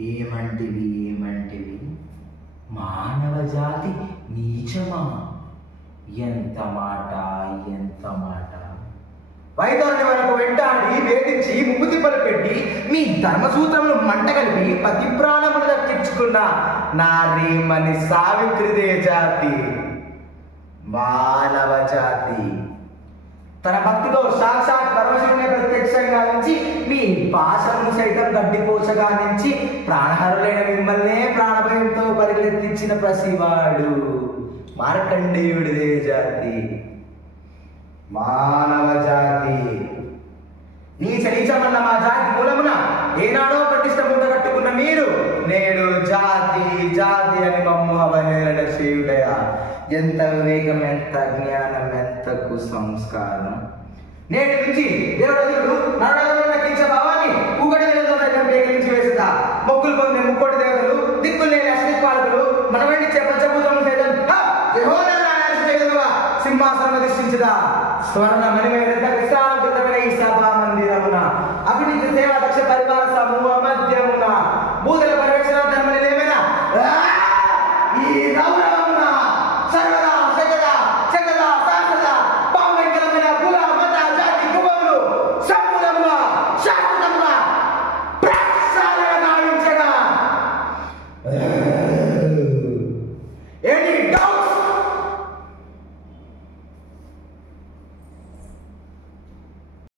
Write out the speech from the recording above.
ఏమంటివి మానవ జాతి నీచమా? ఎంత మాట! వైద్యుని వరకు వెంటాడి వేధించి ముప్పు తిప్పలు పెట్టి మీ ధర్మసూత్రములు మంటగలిపి పతి ప్రాణములు దక్కించుకున్న నారీమణి సావిత్రిదే జాతి, మానవ జాతి. తన భక్తిలో సాక్షాత్ పరమశివుని ప్రత్యక్షంగా నుంచి మీ పాశమును సైతం గడ్డిపోసగా నుంచి ప్రాణహరులైన మిమ్మల్నే ప్రాణభయంతో పరిగెత్తించిన ప్రసివాడు మార్కండేయుడిదే జాతి, మానవ జాతి. నీచ నీచమన్న మా జాతి మూలమున ఏనాడో ప్రతిష్ట మూట కట్టుకున్న మీరు నేడు జాతి అని మమ్ము అవహేళన చేయుడయా? ఎంత వివేకం, ఎంత జ్ఞానం, ఎంత కుసంస్కారం! నేటి నుంచి దేవతలు నరడగలను నక్కించే భావాన్ని పూగడి వేసి వేసుతా. మొక్కులు పొందే ముక్కోటి దేవతలు, దిక్కులు లేని అశ్విపాలకులు, మనవెండిచ్చే పంచభూతములు సైతం సింహాసనం అధిష్ఠించదా స్వర్ణ మణిమేడ